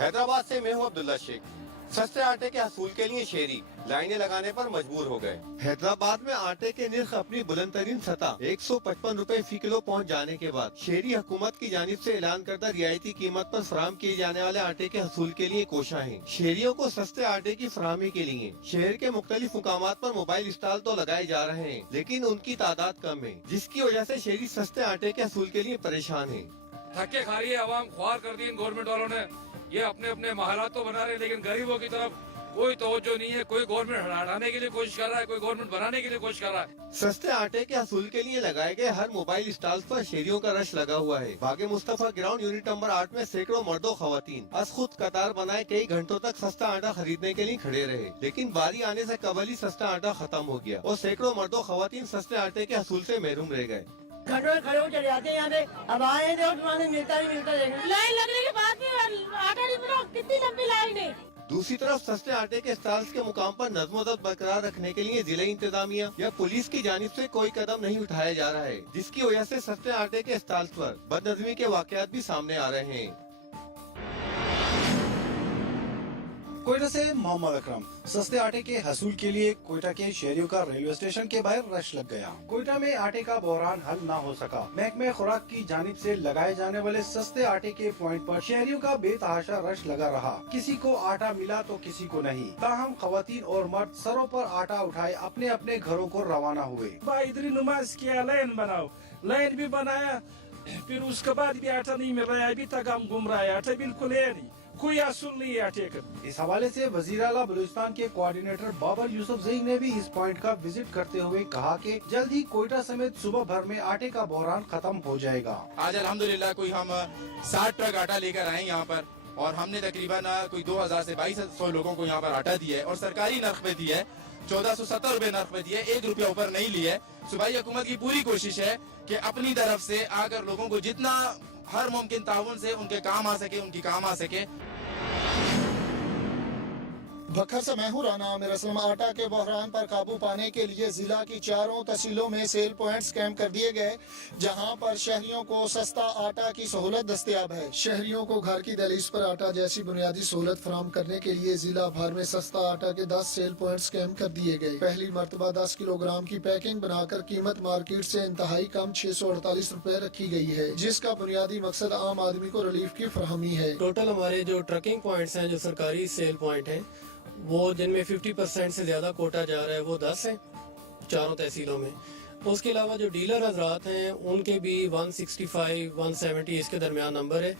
हैदराबाद से मैं हूं अब्दुल्ला शेख। सस्ते आटे के हसूल के लिए शहरी लाइनें लगाने पर मजबूर हो गए। हैदराबाद में आटे के निर्ख अपनी बुलंद तरीन सतह 155 रुपए फी किलो पहुंच जाने के बाद शहरी हुकूमत की जानिब से ऐलान करदा रियायती कीमत पर फराहम किए जाने वाले आटे के हसूल के लिए कोशा है। शहरियों को सस्ते आटे की फराहमी के लिए शहर के मुख्तलिफ मुकामात पर मोबाइल स्टॉल तो लगाए जा रहे हैं, लेकिन उनकी तादाद कम है, जिसकी वजह से शहरी सस्ते आटे के हसूल के लिए परेशान है। धक्के खा रही है आवाम, ख्वार कर दी इन गवर्नमेंट वालों ने। ये अपने अपने महालात तो बना रहे हैं, लेकिन गरीबों की तरफ कोई तवज्जो नहीं है। कोई गवर्नमेंट हटाने के लिए कोशिश कर रहा है, कोई गवर्नमेंट बनाने के लिए कोशिश कर रहा है। सस्ते आटे के हसूल के लिए लगाए गए हर मोबाइल स्टॉल पर शहरियों का रश लगा हुआ है। बागे मुस्तफा ग्राउंड यूनिट नंबर 8 में सैकड़ों मर्दों खवातीन अस खुद कतार बनाए कई घंटों तक सस्ता आटा खरीदने के लिए खड़े रहे, लेकिन बारी आने से कबल ही सस्ता आटा खत्म हो गया और सैकड़ों मर्दों खवातीन सस्ते आटे के हसूल से महरूम रह गए। घंटों में खड़े हो चले जाते हैं यहाँ पे, अब आए थे तुम्हारे मिलता नहीं मिलता, लाइन लगने के बाद भी आटा नहीं मिला। कितनी लंबी लाइन है। दूसरी तरफ सस्ते आटे के स्टॉल्स के मुकाम पर नज़्म ज़ब्त बरकरार रखने के लिए जिला इंतजामिया या पुलिस की जानिब से कोई कदम नहीं उठाया जा रहा है, जिसकी वजह से सस्ते आटे के स्टॉल्स पर बदनज़मी के वाकयात भी सामने आ रहे हैं। कोयटा से मोहम्मद अकरम। सस्ते आटे के हसूल के लिए कोयटा के शहरियों का रेलवे स्टेशन के बाहर रश लग गया। कोयटा में आटे का बहरान हल न हो सका। महकमे खुराक की जानिब से लगाए जाने वाले सस्ते आटे के पॉइंट पर शहरियों का बेतहाशा रश लगा रहा। किसी को आटा मिला तो किसी को नहीं। ताहम खवातीन और मर्द सरों पर आटा उठाए अपने अपने घरों को रवाना हुए। इधर नुमाज किया, लाइन बनाओ, लाइन भी बनाया, फिर उसके बाद भी आटा नहीं मिल रहा है। अभी तक हम घूम रहा है, आटा बिल्कुल है नहीं, कोई असूल नहीं है आटे का। इस हवाले से वजीर आला बलूचिस्तान के कोऑर्डिनेटर बाबर यूसुफ ज़ई ने भी इस पॉइंट का विजिट करते हुए कहा कि जल्द ही कोयटा समेत सूबा भर में आटे का बहरान खत्म हो जाएगा। आज अल्हम्दुलिल्लाह कोई हम 60 ट्रक आटा लेकर आए यहाँ पर, और हमने तकरीबन कोई 2000 से 2200 लोगों को यहाँ पर आटा दिया है और सरकारी नर्ख पे दिया है। 1470 रुपए नर्ख पे दिया है, 1 रुपया ऊपर नहीं लिया है। सूबाई हुकूमत की पूरी कोशिश है कि अपनी तरफ से आकर लोगों को जितना हर मुमकिन ताउन से उनके काम आ सके, उनकी काम आ सके। बखर से मैं हूं राना आमिर असलम। आटा के बहरान पर काबू पाने के लिए जिला की चारों तहसीलों में सेल पॉइंट्स कैंप कर दिए गए, जहां पर शहरियों को सस्ता आटा की सहूलत दस्तयाब है। शहरियों को घर की दहलीज पर आटा जैसी बुनियादी सहूलत फराहम करने के लिए जिला भर में सस्ता आटा के 10 सेल पॉइंट्स कैंप कर दिए गए। पहली मरतबा 10 किलोग्राम की पैकिंग बनाकर कीमत मार्केट से इंतहाई कम 648 रुपए रखी गई है, जिसका बुनियादी मकसद आम आदमी को रिलीफ की फराहमी है। टोटल हमारे जो ट्रकिंग पॉइंट्स हैं, जो सरकारी सेल पॉइंट हैं, वो जिनमें 50% से ज्यादा कोटा जा रहा है, वो 10 हैं चारों तहसीलों में। उसके अलावा जो डीलर हजरात हैं उनके भी 165, 170 इसके दरमियान नंबर है,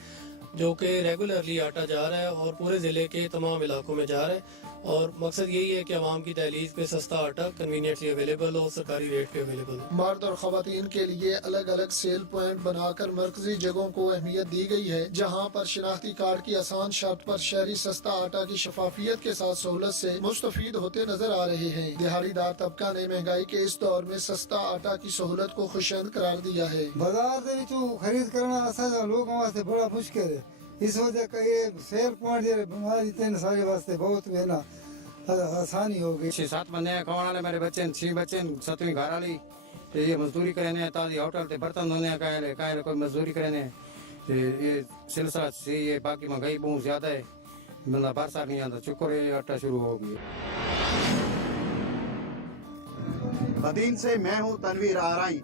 जो कि रेगुलरली आटा जा रहा है और पूरे ज़िले के तमाम इलाकों में जा रहा है। और मकसद यही है कि आवाम की दहलीज पे सस्ता आटा कन्वीनियंटली अवेलेबल हो, सरकारी रेट पे अवेलेबल हो। मर्द और खवातीन के लिए अलग अलग सेल पॉइंट बनाकर मरकजी जगहों को अहमियत दी गई है, जहां पर शिनाख्ती कार्ड की आसान शर्त पर शहरी सस्ता आटा की शफाफियत के साथ सहूलत से मुस्तफीद होते नजर आ रहे हैं। दिहाड़ीदार तबका ने महंगाई के इस दौर में सस्ता आटा की सहूलत को खुशंद करार दिया है। बाजार से खरीद करना असा लोगों वास्ते बड़ा मुश्किल है। इस वजह का ये सेल पॉइंट बना देते सारे वास्ते बहुत है ना आसानी हो गई। 6-7 बंदे हैं खाने वाले, मेरे बच्चे 6 बच्चे 7वीं घर वाली, ये मजदूरी करे ताजी होटल ते बर्तन धोने का कोई मजदूरी करे, ये सिलसिला से ये बाकी महंगाई बहुत ज्यादा है, बंदा बरसात नहीं आता, चुकर आटा शुरू हो गई। बदीन से मैं हूँ तनवीर आराई।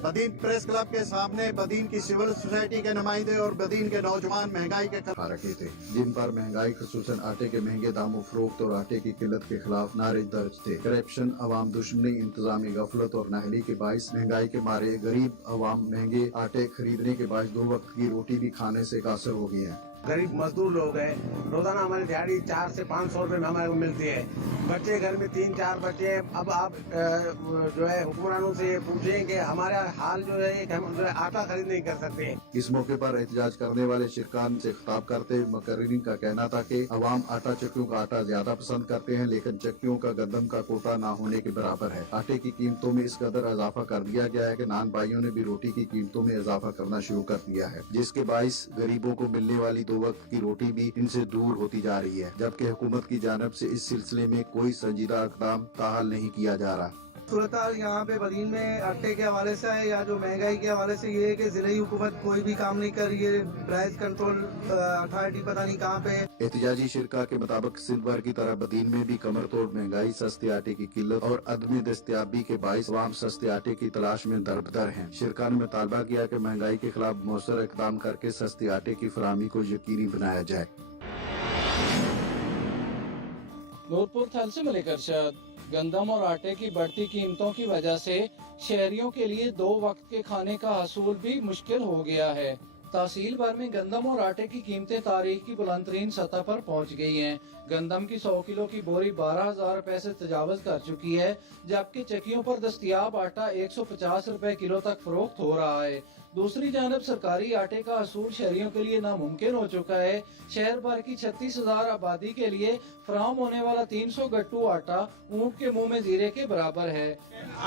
बदीन प्रेस क्लब के सामने बदीन की सिविल सोसाइटी के नुमाइंदे और बदीन के नौजवान महंगाई के रखे थे, जिन पर महंगाई खसूसन आटे के महंगे दामों फरोख्त और आटे की किल्लत के खिलाफ नारे दर्ज थे। करप्शन, अवाम दुश्मनी, इंतजामी गफलत और नाहली के बाइस महंगाई के मारे गरीब अवाम महंगे आटे खरीदने के बाद 2 वक्त की रोटी भी खाने से कासर हो गई है। गरीब मजदूर लोग हैं, रोजाना हमारी दिहाड़ी 400 से 500 रुपए में हमारे को मिलती है। बच्चे घर में 3-4 बच्चे हैं। अब आप जो है हुक्मरानों से पूछें कि हमारा हाल जो है कि हम जो है आटा खरीद नहीं कर सकते। इस मौके पर एहतजाज करने वाले शिरकान से खिताब करते मुकर्रिरीन का कहना था कि अवाम आटा चक्कियों का आटा ज्यादा पसंद करते हैं, लेकिन चक्कियों का गंदम का कोटा न होने के बराबर है। आटे की कीमतों में इस कदर इजाफा कर दिया गया है कि नान भाइयों ने भी रोटी की कीमतों में इजाफा करना शुरू कर दिया है, जिसके बाइस गरीबों को मिलने वाली 2 वक्त की रोटी भी इनसे दूर होती जा रही है, जबकि हुकूमत की जानिब से इस सिलसिले में कोई संजीदा इक़दाम ताहाल नहीं किया जा रहा। सूरत यहाँ पे बदीन में आटे के हवाले से है या जो महंगाई के हवाले से ये है कि ज़िले हुकूमत कोई भी काम नहीं कर रही है। प्राइस कंट्रोल अथॉरिटी पता नहीं कहाँ पे है। एहतजाजी शिरका के मुताबिक सिंध भर की तरह बदीन में भी कमर तोड़ महंगाई, सस्ते आटे की किल्लत और अदमी दस्तयाबी के बाइस अवाम सस्ते आटे की तलाश में दरबदर हैं। शिरका ने मुतालबा किया कि महंगाई के खिलाफ मौसर इक़दाम करके सस्ते आटे की फराहमी को यकीनी बनाया जाए। नूरपुर थल से मलिक अरशद। गंदम और आटे की बढ़ती कीमतों की वजह से शहरियों के लिए 2 वक्त के खाने का हसूल भी मुश्किल हो गया है। तहसील भर में गंदम और आटे की कीमतें तारीख की बुलंदतरीन सतह पर पहुंच गई हैं। गंदम की 100 किलो की बोरी 12,000 रुपए से तजावज कर चुकी है, जबकि चक्कियों पर दस्तयाब आटा 150 रुपए किलो तक फरोख्त हो रहा है। दूसरी जानब सरकारी आटे का हसूल शहरियों के लिए नामुमकिन हो चुका है। शहर भर की 36,000 आबादी के लिए फराहम होने वाला 300 गट्टू आटा ऊंट के मुंह में जीरे के बराबर है।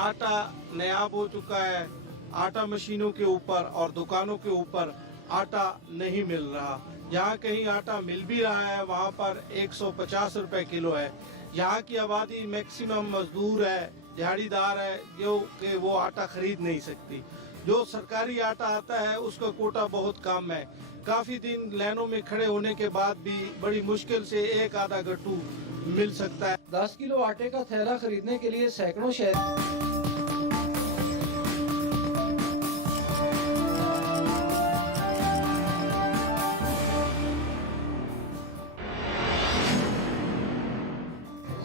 आटा नायाब हो चुका है। आटा मशीनों के ऊपर और दुकानों के ऊपर आटा नहीं मिल रहा। यहाँ कहीं आटा मिल भी रहा है, वहाँ पर 150 रुपए किलो है। यहाँ की आबादी मैक्सिमम मजदूर है, दिहाड़ीदार है, जो कि वो आटा खरीद नहीं सकती। जो सरकारी आटा आता है उसका कोटा बहुत कम है। काफी दिन लाइनों में खड़े होने के बाद भी बड़ी मुश्किल से एक आधा गट्टू मिल सकता है। 10 किलो आटे का थैला खरीदने के लिए सैकड़ों शहर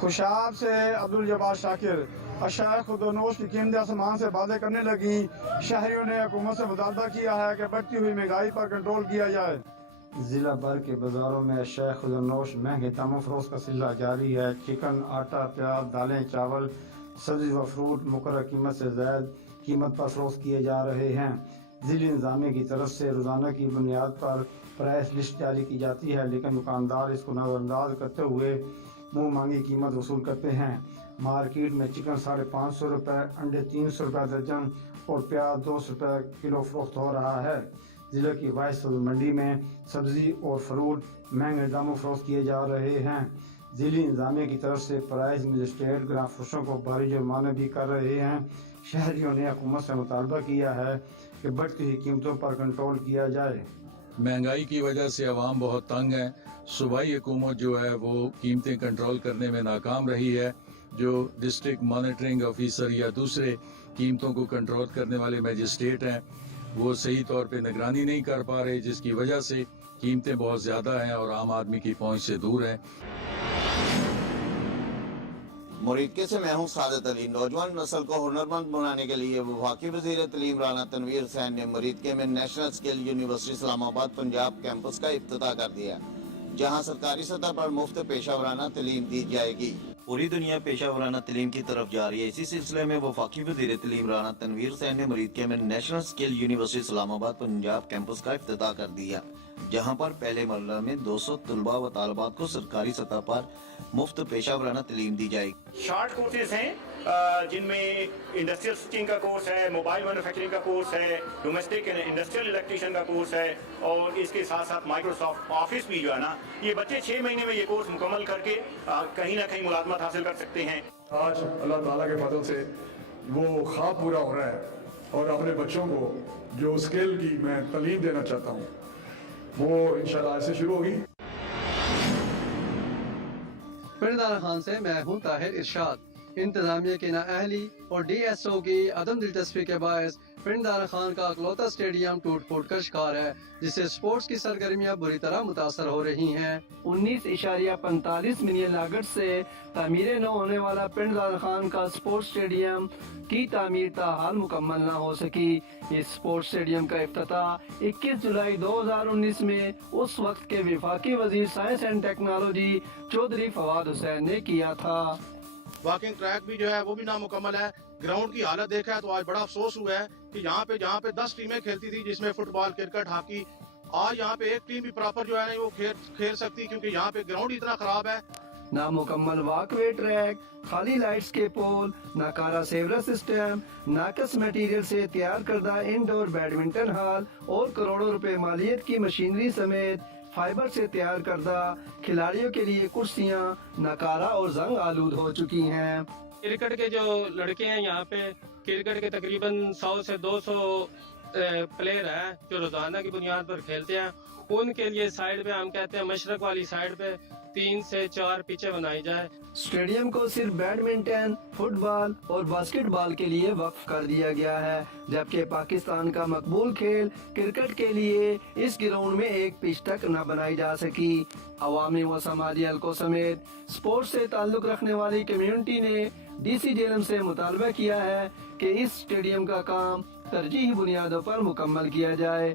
खुशाब से अब्दुल जब्बार शाकिर। अशाय खुदनोश की कीमतें आसमान से बातें करने लगी। शहरियों ने हुकूमत से मुतालबा किया है कि बढ़ती हुई महंगाई पर कंट्रोल किया जाए। जिला भर के बाजारों में अशाय खुदनोश महंगे दामों फरोख्त का सिलसिला जारी है। चिकन, आटा, प्याज, दालें, चावल, सब्जी व फ्रूट मुकर्रर कीमत से ज़ायद कीमत पर फरोख्त किए जा रहे हैं। ज़िली इंतज़ामिया की तरफ से रोज़ाना की बुनियाद पर प्राइस लिस्ट जारी की जाती है, लेकिन दुकानदार इसको नज़रअंदाज करते हुए मुँह मांगी कीमत वसूल करते हैं। मार्केट में चिकन 550 रुपये, अंडे 300 रुपये दर्जन और प्याज 200 रुपये किलो फरोख्त हो रहा है। ज़िले की वाइस मंडी में सब्जी और फ्रूट महंगे दामों फरोख्त किए जा रहे हैं। ज़िली इंतज़ामिया की तरफ से प्राइस मजिस्ट्रेट ग्राम फरोशों को भारी जुर्माने भी कर रहे हैं। शहरियों ने हुकूमत से मुतालबा किया है कि बढ़ती हुई कीमतों पर कंट्रोल किया जाए। महंगाई की वजह से आवाम बहुत तंग है। सूबाई हुकूमत जो है वो कीमतें कंट्रोल करने में नाकाम रही है। जो डिस्ट्रिक्ट मॉनिटरिंग ऑफिसर या दूसरे कीमतों को कंट्रोल करने वाले मजिस्ट्रेट हैं वो सही तौर पे निगरानी नहीं कर पा रहे, जिसकी वजह से कीमतें बहुत ज़्यादा हैं और आम आदमी की पहुंच से दूर हैं। मुरीदके से मैं हूँ सादत अली। नौजवान नस्ल को हुनरमंद बनाने के लिए वफाकी वज़ीर तलीम राना तनवीर हुसैन ने मुरीदके में national skill university Islamabad Punjab campus का इफ्तिताह कर दिया, जहाँ सरकारी सतह पर मुफ्त पेशा वराना तलीम दी जाएगी। पूरी दुनिया पेशा वराना तलीम की तरफ जा रही है। इसी सिलसिले में वफाकी वज़ीर तलीम राना तनवीर हुसैन ने मुरीदके में national skill university Islamabad Punjab campus का इफ्तिताह कर दिया, जहाँ पर पहले मरहले में 200 तलबा व तालबात को सरकारी सतह पर मुफ्त पेशा वराना तलीम दी जाएगी। शॉर्ट कोर्सेज हैं जिनमें इंडस्ट्रियल स्विचिंग का कोर्स है, मोबाइल मैन्युफैक्चरिंग का कोर्स है, डोमेस्टिक इंडस्ट्रियल इलेक्ट्रिशियन का कोर्स है और इसके साथ साथ माइक्रोसॉफ्ट ऑफिस भी जो है ना, ये बच्चे 6 महीने में ये कोर्स मुकम्मल करके कहीं ना कहीं मुलाजमत हासिल कर सकते हैं। आज अल्लाह ताला के फजल से वो ख्वाब पूरा हो रहा है और अपने बच्चों को जो स्किल की मैं तालीम देना चाहता हूँ वो इंशाल्लाह ऐसे शुरू होगी। पिंडारा खान से मैं हूँ ताहिर इरशाद। इंतजामिया की नाअहली और DSO की अदम दिलचस्पी के बायस पिंडारा खान का अकलौता स्टेडियम टूट फूट का शिकार है, जिससे स्पोर्ट्स की सरगर्मियां बुरी तरह मुतासर हो रही हैं। 19.45 मिलियन लागत से तामीर न होने वाला पिंडारा खान का स्पोर्ट्स स्टेडियम की तामीर ताहाल मुकम्मल न हो सकी। इस स्पोर्ट्स स्टेडियम का इफ्तिताह 21 जुलाई 2019 में उस वक्त के वफाकी वजीर science and technology Chaudhry Fawad Hussain ने किया था। वॉकिंग ट्रैक भी जो है वो भी नामुकम्मल है। ग्राउंड की हालत देखा है तो आज बड़ा अफसोस हुआ है कि जहाँ पे 10 टीमें खेलती थी, जिसमें फुटबॉल, क्रिकेट, हॉकी, आज यहाँ पे एक टीम भी प्रॉपर जो है वो खेल सकती, क्योंकि यहाँ पे ग्राउंड इतना खराब है। नामुकम्मल वॉकवे ट्रैक, खाली लाइट्स के पोल, नाकारा सेवरर सिस्टम, नाकस मटेरियल से तैयार करदा इंडोर बैडमिंटन हॉल और करोड़ों रुपए मालियत की मशीनरी समेत फाइबर से तैयार करदा खिलाड़ियों के लिए कुर्सियां नाकारा और जंग आलूद हो चुकी हैं। क्रिकेट के जो लड़के हैं यहाँ पे क्रिकेट के तकरीबन 100 से 200 प्लेयर हैं जो रोजाना की बुनियाद पर खेलते हैं। उनके लिए साइड पे हम कहते हैं मशरक वाली साइड पे 3 से 4 पिचें बनाई जाए। स्टेडियम को सिर्फ बैडमिंटन, फुटबॉल और बास्केटबॉल के लिए वक्फ कर दिया गया है, जबकि पाकिस्तान का मकबूल खेल क्रिकेट के लिए इस ग्राउंड में एक पिच तक न बनाई जा सकी। अवामी व समाजी हलकों समेत स्पोर्ट्स से ताल्लुक रखने वाली कम्युनिटी ने DC जेलम से मुतालबा किया है कि इस स्टेडियम का काम तरजीही बुनियादों पर मुकम्मल किया जाए।